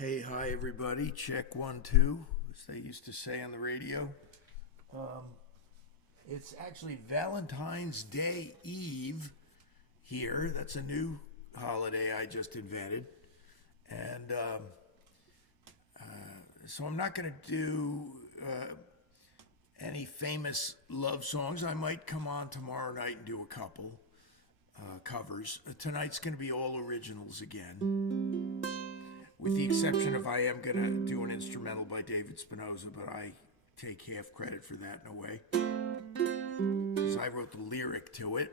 Hey, hi, everybody. Check 1, 2, as they used to say on the radio. It's actually Valentine's Day Eve here. That's a new holiday I just invented. And so I'm not going to do any famous love songs. I might come on tomorrow night and do a couple covers. Tonight's going to be all originals again, with the exception of I am going to do an instrumental by David Spinozza, but I take half credit for that in a way, because I wrote the lyric to it.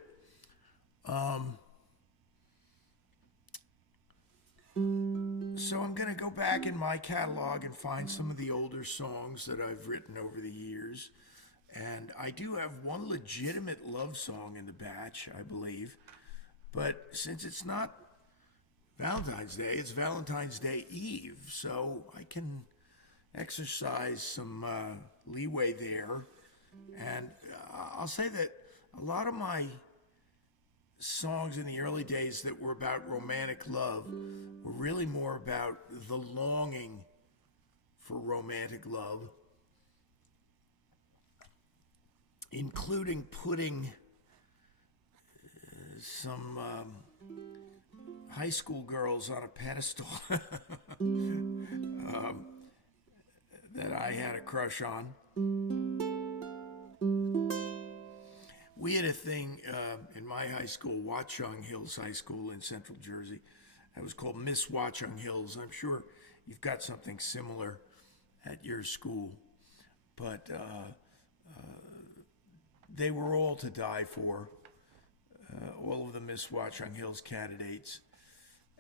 So I'm going to go back in my catalog and find some of the older songs that I've written over the years. And I do have one legitimate love song in the batch, I believe. But since it's not Valentine's Day, it's Valentine's Day Eve, so I can exercise some leeway there. And I'll say that a lot of my songs in the early days that were about romantic love were really more about the longing for romantic love, including putting some high school girls on a pedestal that I had a crush on. We had a thing in my high school, Watchung Hills High School in Central Jersey. That was called Miss Watchung Hills. I'm sure you've got something similar at your school. But they were all to die for, all of the Miss Watchung Hills candidates.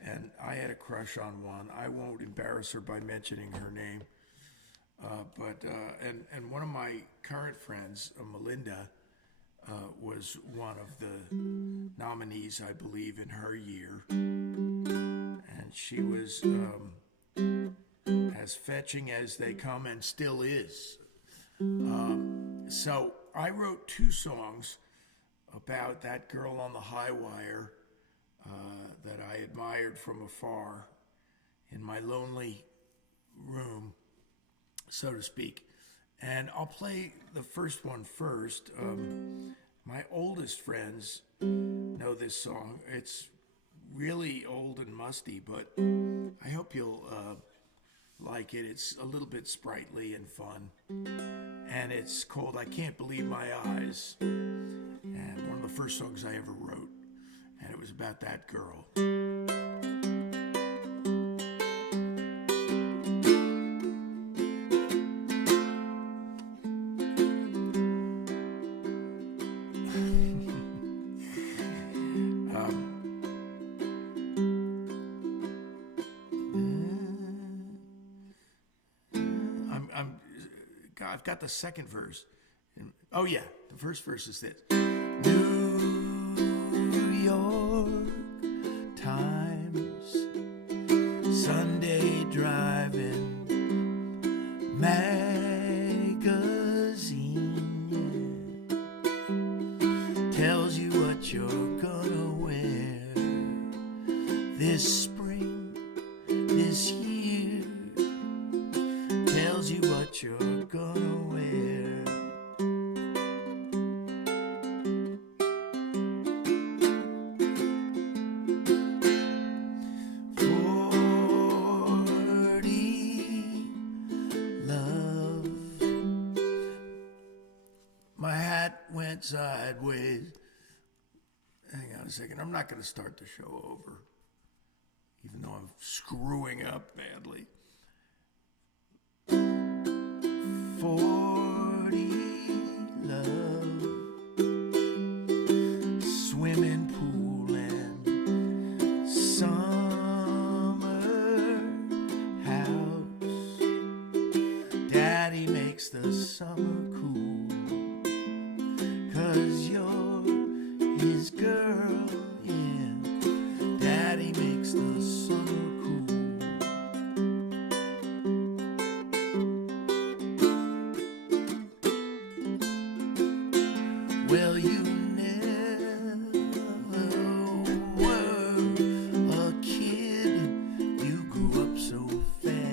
And I had a crush on one. I won't embarrass her by mentioning her name. And one of my current friends, Melinda, was one of the nominees, I believe, in her year. And she was as fetching as they come, and still is. So I wrote 2 songs about that girl on the high wire that I admired from afar in my lonely room, so to speak. And I'll play the first one first. My oldest friends know this song. It's really old and musty, but I hope you'll like it. It's a little bit sprightly and fun. And it's called I Can't Believe My Eyes. And one of the first songs I ever wrote. And it was about that girl. I've got the second verse. Oh yeah, the first verse is this. New York Times, Sunday driving magazine, yeah, tells you what you're gonna wear this spring, this year, tells you what you're gonna wear. My hat went sideways. Hang on a second. I'm not going to start the show over, even though I'm screwing up badly. 40 love, swimming pool and summer house. Daddy makes the summer cool, 'cause you're his girl, yeah. Daddy makes the summer cool. Well, you never were a kid. You grew up so fast.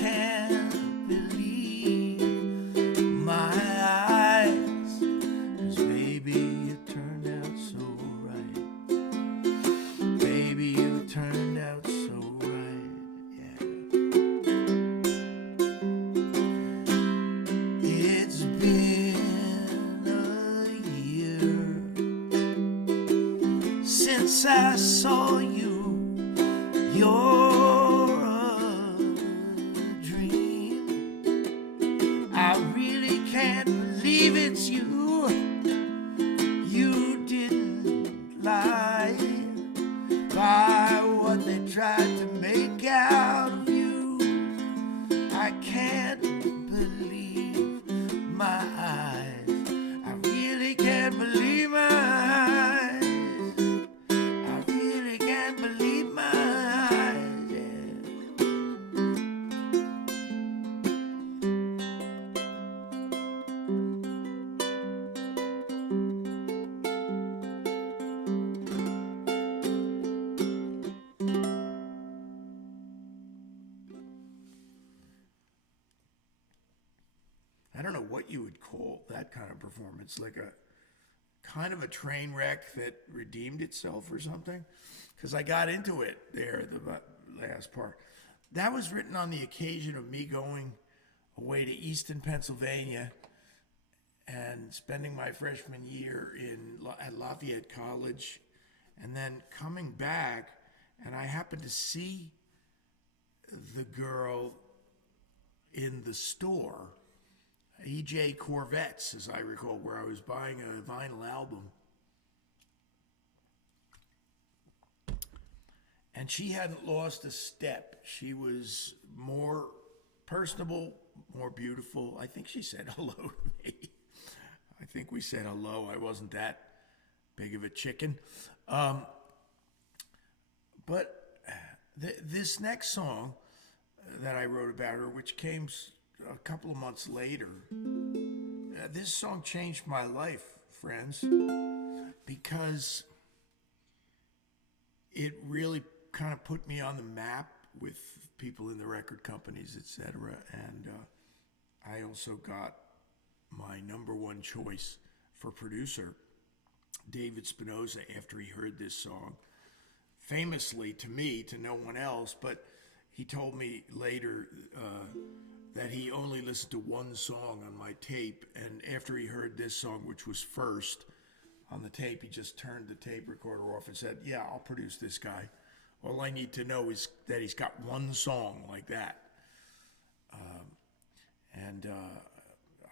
can't believe my eyes, 'cause baby, you turned out so right. Baby, you turned out so right, yeah. It's been a year since I saw you. You're a dream. I really can't believe it's you. You didn't lie by what they tried to make out of you. I can't believe my eyes. I really can't believe my eyes. I really can't believe my eyes, yeah. I don't know what you would call that kind of performance, like a kind of a train wreck that redeemed itself or something, because I got into it there, the last part. That was written on the occasion of me going away to Easton, Pennsylvania, and spending my freshman year at Lafayette College, and then coming back, and I happened to see the girl in the store, E.J. Corvettes, as I recall, where I was buying a vinyl album. And she hadn't lost a step. She was more personable, more beautiful. I think she said hello to me. I think we said hello. I wasn't that big of a chicken. But this next song that I wrote about her, which came a couple of months later, this song changed my life, friends, because it really kind of put me on the map with people in the record companies, etc. And I also got my number one choice for producer, David Spinozza, after he heard this song. Famously to me, to no one else, but he told me later that he only listened to one song on my tape, and after he heard this song, which was first on the tape, he just turned the tape recorder off and said, yeah, I'll produce this guy. All I need to know is that he's got one song like that.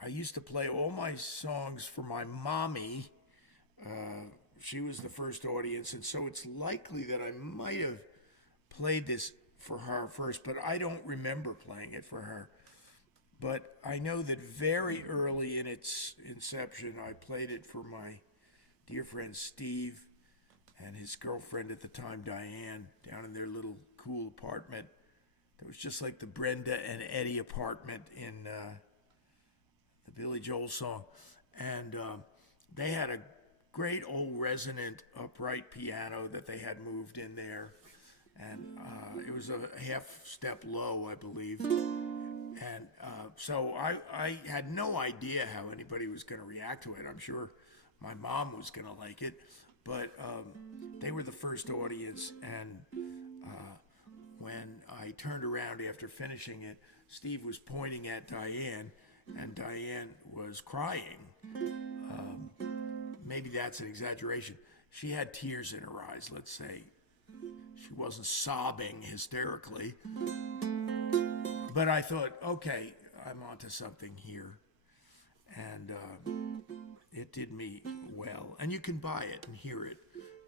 I used to play all my songs for my mommy. She was the first audience, and so it's likely that I might have played this for her first, but I don't remember playing it for her. But I know that very early in its inception, I played it for my dear friend Steve and his girlfriend at the time, Diane, down in their little cool apartment. It was just like the Brenda and Eddie apartment in the Billy Joel song. And they had a great old resonant upright piano that they had moved in there. And it was a half step low, I believe. And so I had no idea how anybody was going to react to it. I'm sure my mom was going to like it. But they were the first audience, and when I turned around after finishing it, Steve was pointing at Diane, and Diane was crying. Maybe that's an exaggeration. She had tears in her eyes, let's say. She wasn't sobbing hysterically. But I thought, okay, I'm onto something here. And it did me well. And you can buy it and hear it.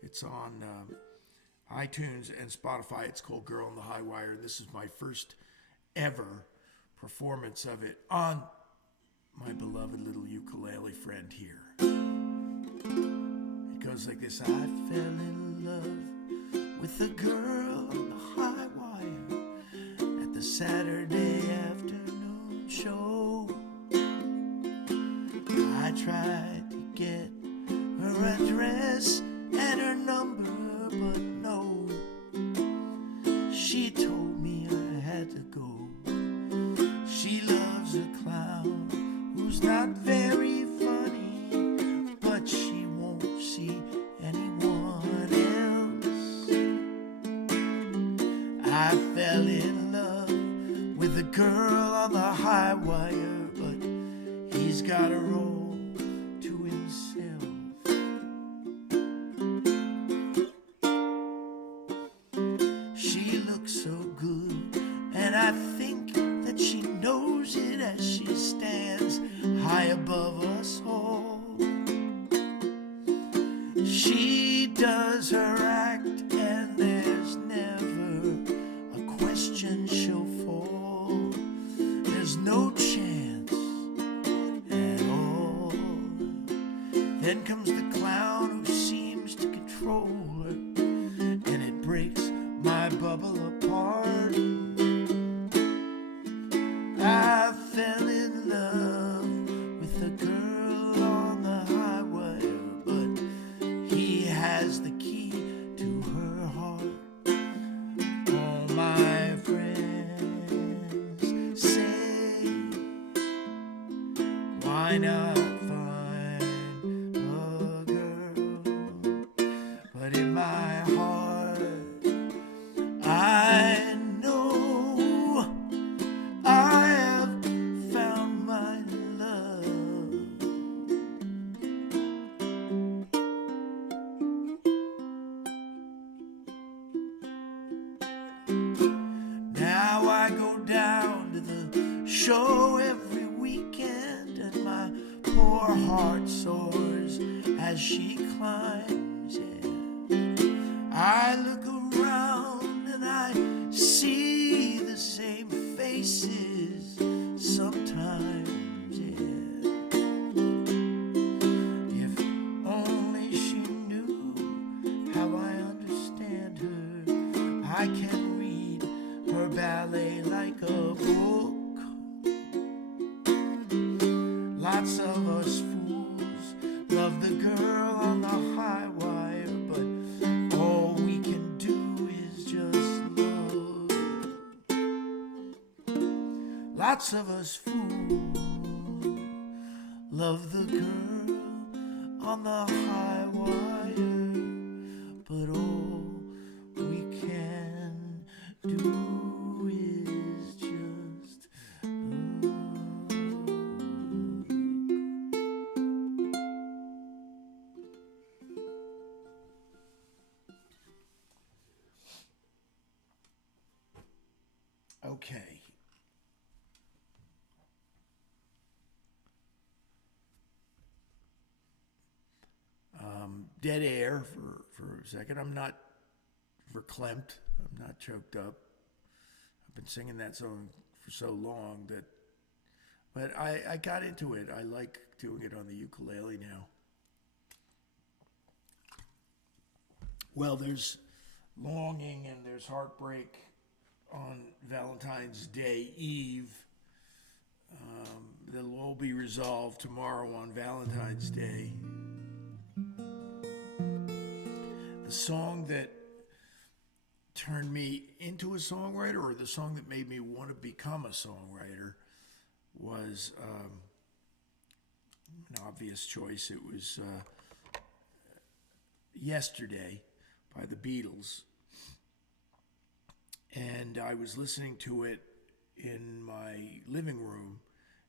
It's on iTunes and Spotify. It's called Girl on the High Wire. This is my first ever performance of it on my beloved little ukulele friend here. It goes like this. I fell in love with a girl on the high wire at the Saturday afternoon show. I tried to get her address and her number, but no. She told me I had to go I fell in love with a girl on the high wire, but he's got a role to himself. She looks so good, and I think that she knows it as she stands high above us all. She does her act, and there's never a question she'll fall. There's no chance at all. Then comes the clown who seems to control her, and it breaks my bubble apart. I fell in love with a girl on the high wire, but he has the key to her heart. All my friends say, why not find a girl? But in my heart, I know I have found my love. Now I go down to the show every weekend, and my poor heart soars as she climbs. Yeah. I look around and I see the same faces sometimes. Yeah. If only she knew how I understand her, I can read her ballet like a book. Lots of us fools love the girl on the high wire, but all we can do is just love. Lots of us fools love the girl on the high wire, but all we can do is just love. Okay. Dead air for a second. I'm not verklempt. I'm not choked up. I've been singing that song for so long but I got into it. I like doing it on the ukulele now. Well, there's longing and there's heartbreak on Valentine's Day Eve. They'll all be resolved tomorrow on Valentine's Day. The song that turned me into a songwriter, or the song that made me want to become a songwriter, was an obvious choice. It was Yesterday by the Beatles. And I was listening to it in my living room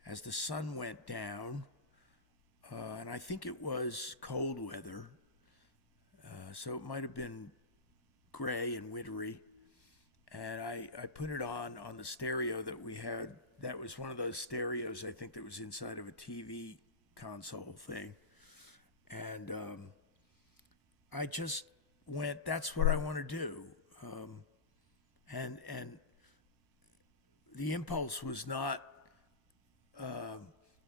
as the sun went down, and I think it was cold weather, so it might have been gray and wintry, and I put it on the stereo that we had. That was one of those stereos, I think, that was inside of a TV console thing, and I just went, that's what I want to do. And the impulse was not,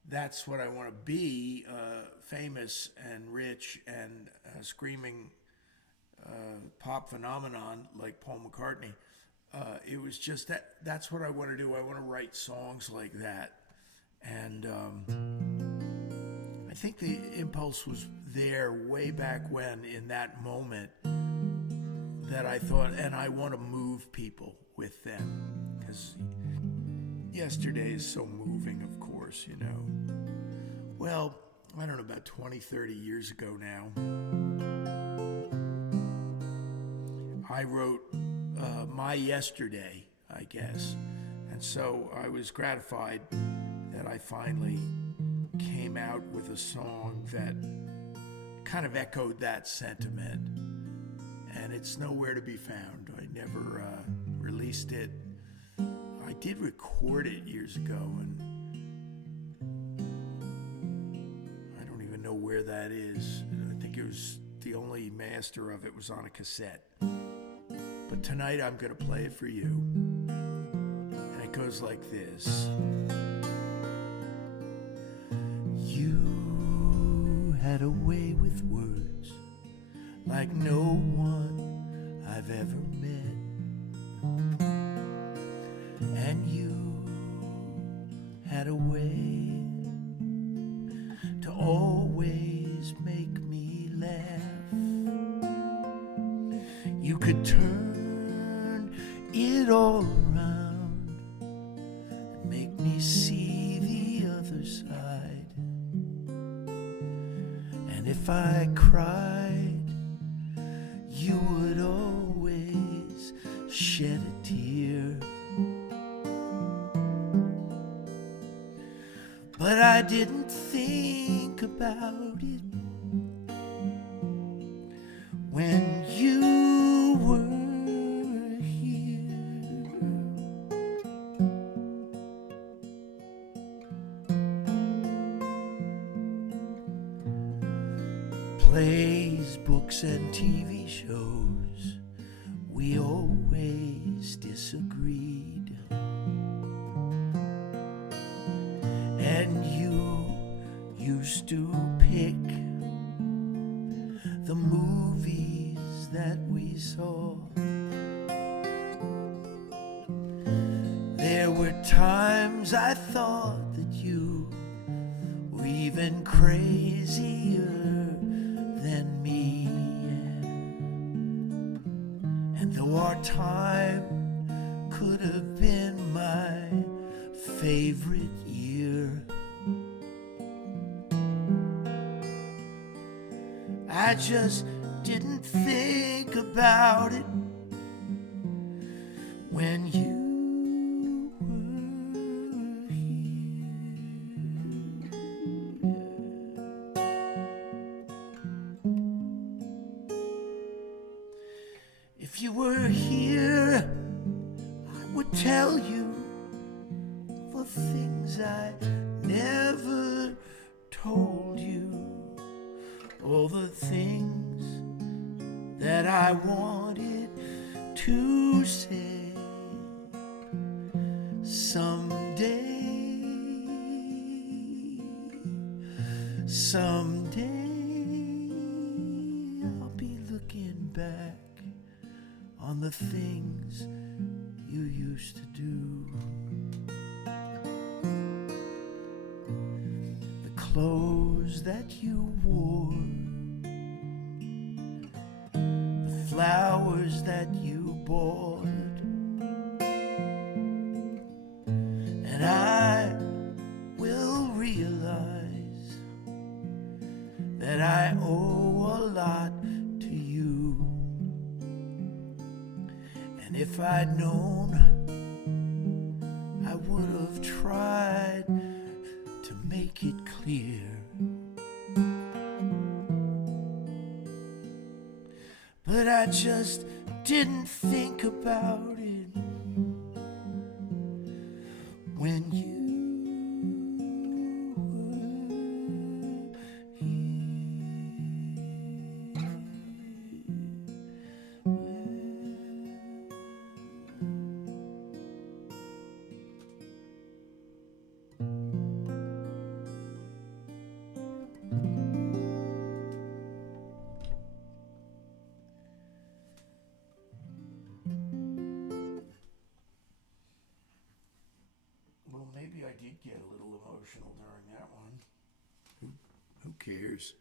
that's what I want to be, famous and rich and screaming pop phenomenon like Paul McCartney. It was just that's what I want to do. I want to write songs like that. And I think the impulse was there way back when, in that moment, that I thought, and I want to move people with them, because yesterday is so moving, of course, you know. Well, I don't know, about 20, 30 years ago now, I wrote my yesterday, I guess. And so I was gratified that I finally came out with a song that kind of echoed that sentiment. And it's nowhere to be found. I never released it. I did record it years ago, and I don't even know where that is. I think it was the only master of it was on a cassette. But tonight I'm going to play it for you. And it goes like this. You had a way with words like no one I've ever met. And you had a way to always make me laugh. You could turn it all around and make me see the other side. And if I cried, you would always shed a tear. But I didn't think about it when you were here. Plays, books, and TV shows, we always disagreed. And you used to pick the movies that we saw. There were times I thought that you were even crazier than me. And though our time could have been my favorite year, I just didn't think about it when you were here. If you were here, I would tell you the things I never told you, all the things that I wanted to say. Someday I'll be looking back on the things you used to do. The clothes that you wore, the flowers that you bought, and I will realize that I owe a lot to you. And if I'd known, I would have tried to make it clear. But I just didn't think about it when you maybe I did get a little emotional during that one. Who cares?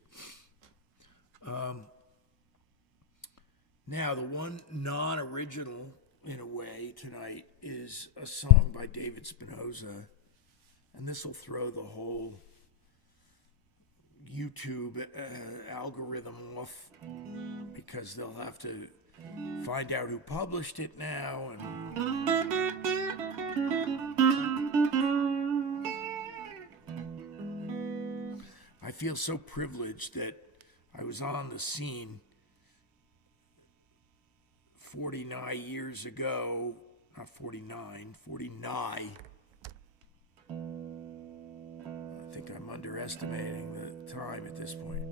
Now, the one non-original, in a way, tonight is a song by David Spinozza. And this will throw the whole YouTube algorithm off, because they'll have to find out who published it now. And I feel so privileged that I was on the scene 49 years ago, not 49, 49. I think I'm underestimating the time at this point.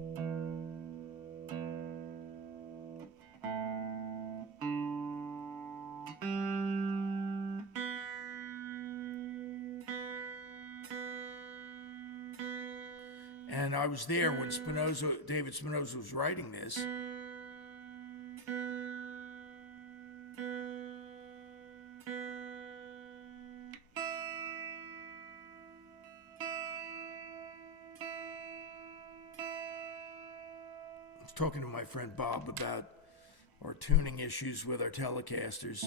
And I was there when David Spinozza was writing this. I was talking to my friend Bob about our tuning issues with our Telecasters.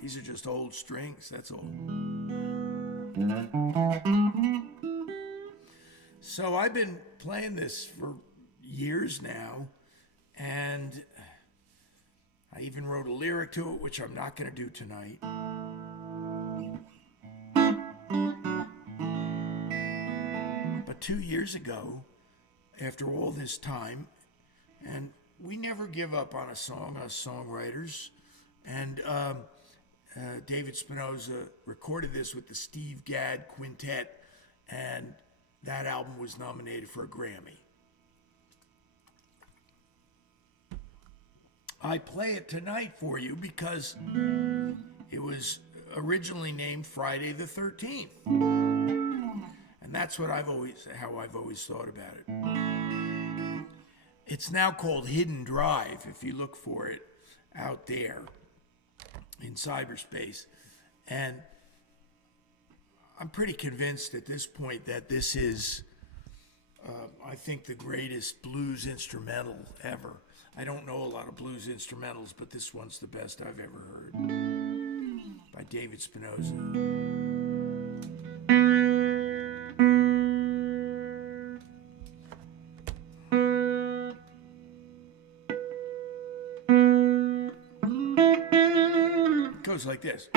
These are just old strings, that's all. So I've been playing this for years now, and I even wrote a lyric to it, which I'm not going to do tonight. But 2 years ago, after all this time, and we never give up on a song, us songwriters, and David Spinozza recorded this with the Steve Gadd Quintet, and that album was nominated for a Grammy. I play it tonight for you because it was originally named Friday the 13th. And that's what how I've always thought about it. It's now called Hidden Drive if you look for it out there in cyberspace. And I'm pretty convinced at this point that this is, I think, the greatest blues instrumental ever. I don't know a lot of blues instrumentals, but this one's the best I've ever heard, by David Spinozza. It goes like this.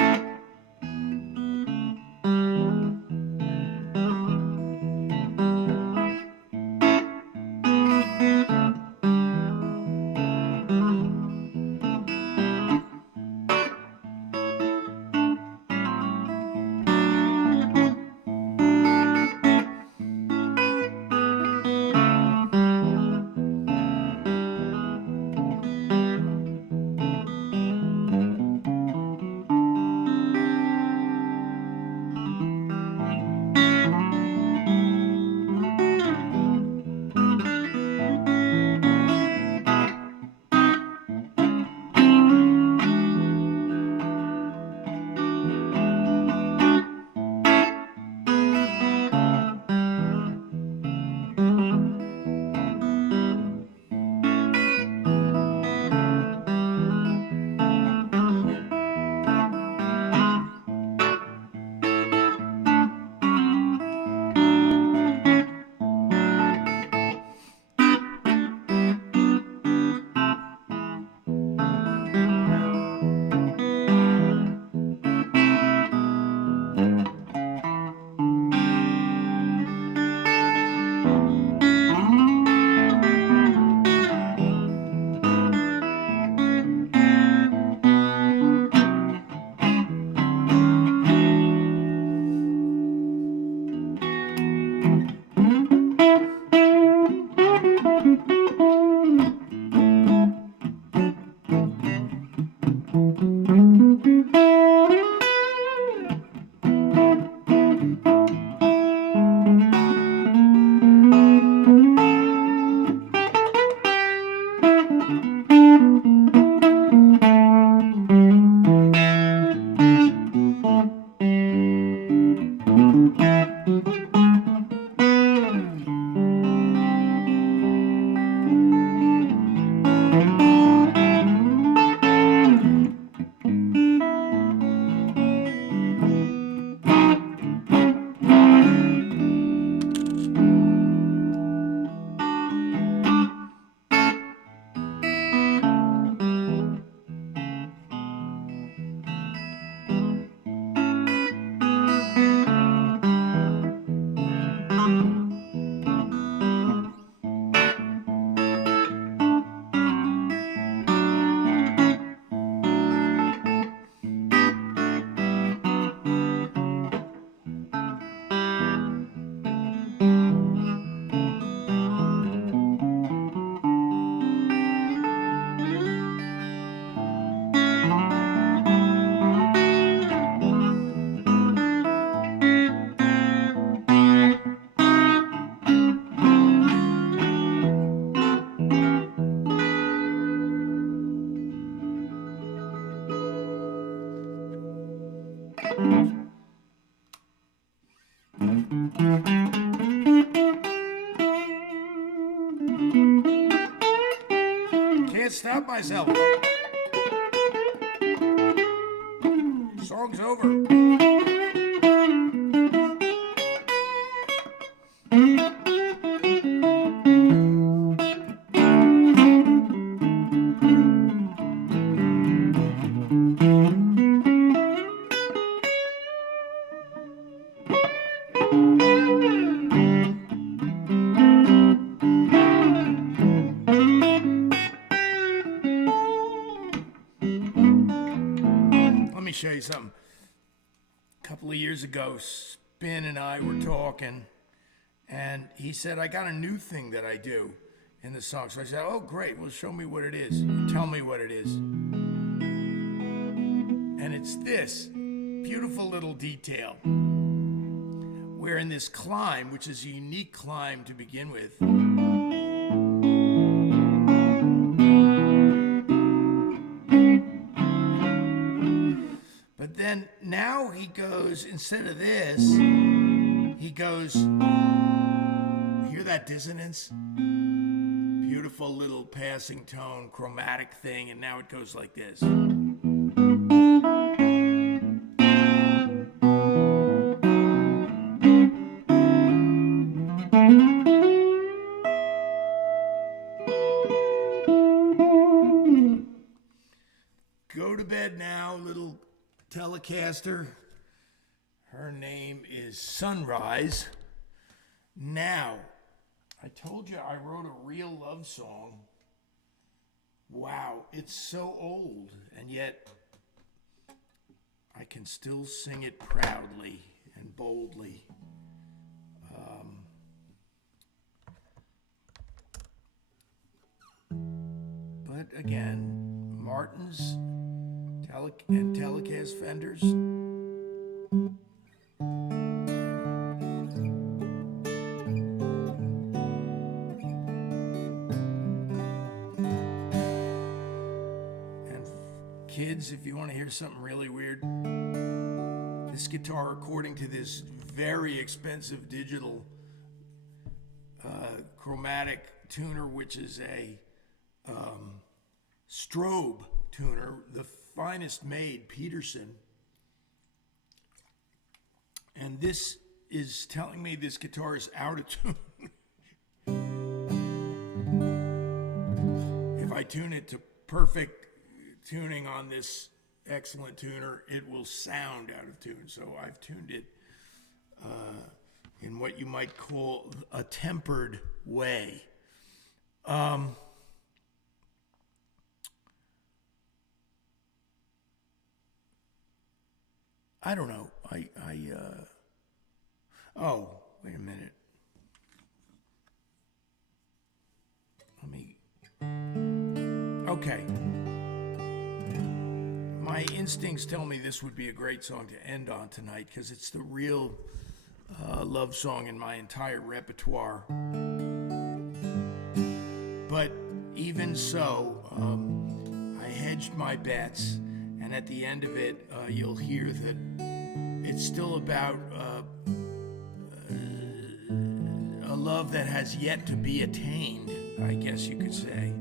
Can't stop myself. Song's over. Let me show you something. A couple of years ago, Spin and I were talking, and he said, I got a new thing that I do in the song. So I said, oh, great. Well, show me what it is. Tell me what it is. And it's this beautiful little detail. We're in this climb, which is a unique climb to begin with. But then now he goes, instead of this, he goes, hear that dissonance? Beautiful little passing tone, chromatic thing, and now it goes like this. Go to bed now, little Telecaster. Her name is Sunrise. Now, I told you I wrote a real love song. Wow, it's so old, and yet I can still sing it proudly and boldly. But again, Martin's and Telecast fenders. And kids, if you want to hear something really weird, this guitar, according to this very expensive digital chromatic tuner, which is a strobe tuner, the finest made Peterson, and this is telling me this guitar is out of tune. If I tune it to perfect tuning on this excellent tuner, it will sound out of tune. So I've tuned it in what you might call a tempered way. I don't know. Oh, wait a minute. Okay. My instincts tell me this would be a great song to end on tonight because it's the real love song in my entire repertoire. But even so, I hedged my bets. And at the end of it, you'll hear that it's still about a love that has yet to be attained, I guess you could say.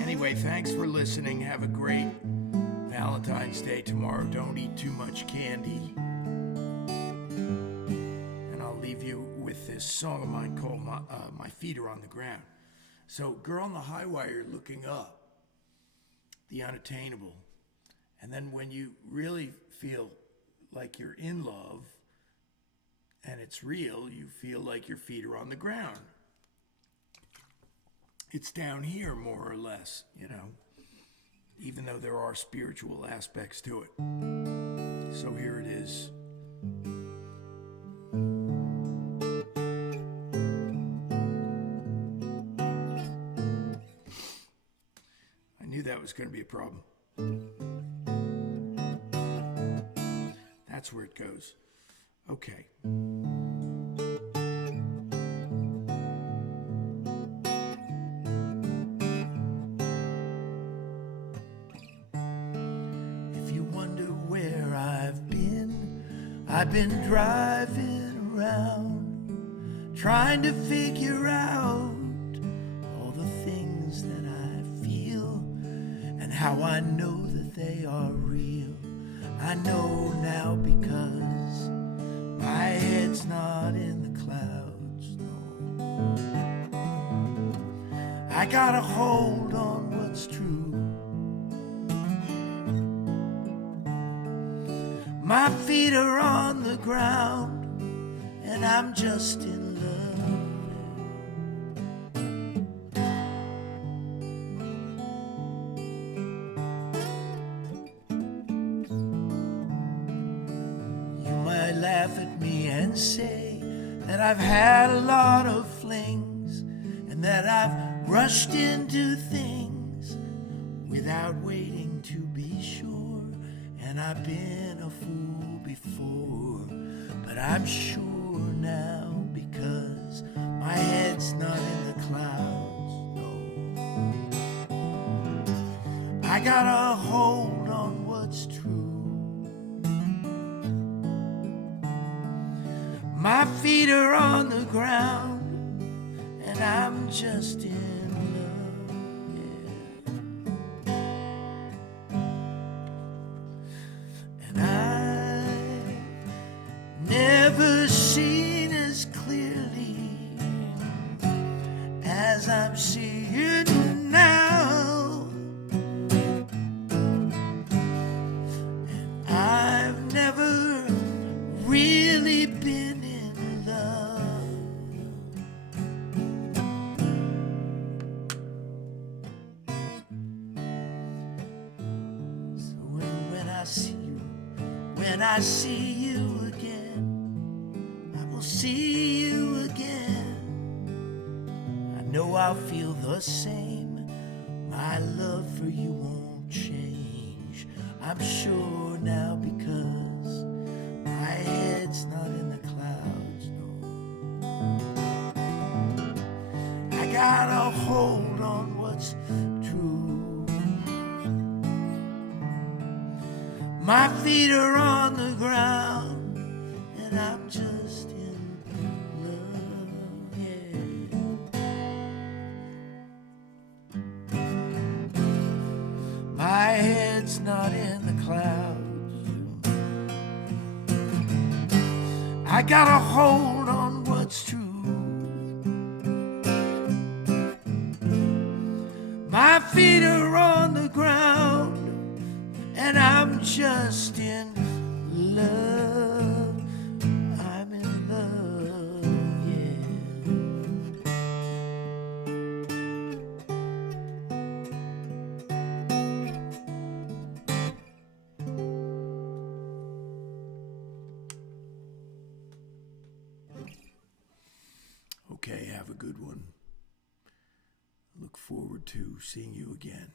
Anyway, thanks for listening. Have a great Valentine's Day tomorrow. Don't eat too much candy. And I'll leave you with this song of mine called My Feet Are on the Ground. So, girl on the high wire looking up, the unattainable. And then when you really feel like you're in love and it's real, you feel like your feet are on the ground. It's down here, more or less, you know, even though there are spiritual aspects to it. So here it is. I knew that was going to be a problem. That's where it goes. Okay. If you wonder where I've been driving around, trying to figure out how I know that they are real. I know now because my head's not in the clouds, no. I got a hold on what's true. My feet are on the ground, and I'm just in love. You might laugh at me and say that I've had a lot of flings, and that I've rushed into things without waiting to be sure, and I've been a fool before, but I'm sure now because my head's not in the clouds, no. I got a hold on what's true. My feet are on the ground, and I'm just in love, yeah. And I've never seen as clearly as I'm seeing now. And I've never really been in love. So when I see you again, I will see you again. I know I'll feel the same. My love for you won't change, I'm sure now, because my head's not in the clouds, no. I got a hold on what's true. My feet are on the ground, and I'm just in love, yeah. My head's not in the clouds. I got a hold on what's true. My feet are on the ground, and I'm just in love. I'm in love, yeah. Okay, have a good one. Look forward to seeing you again.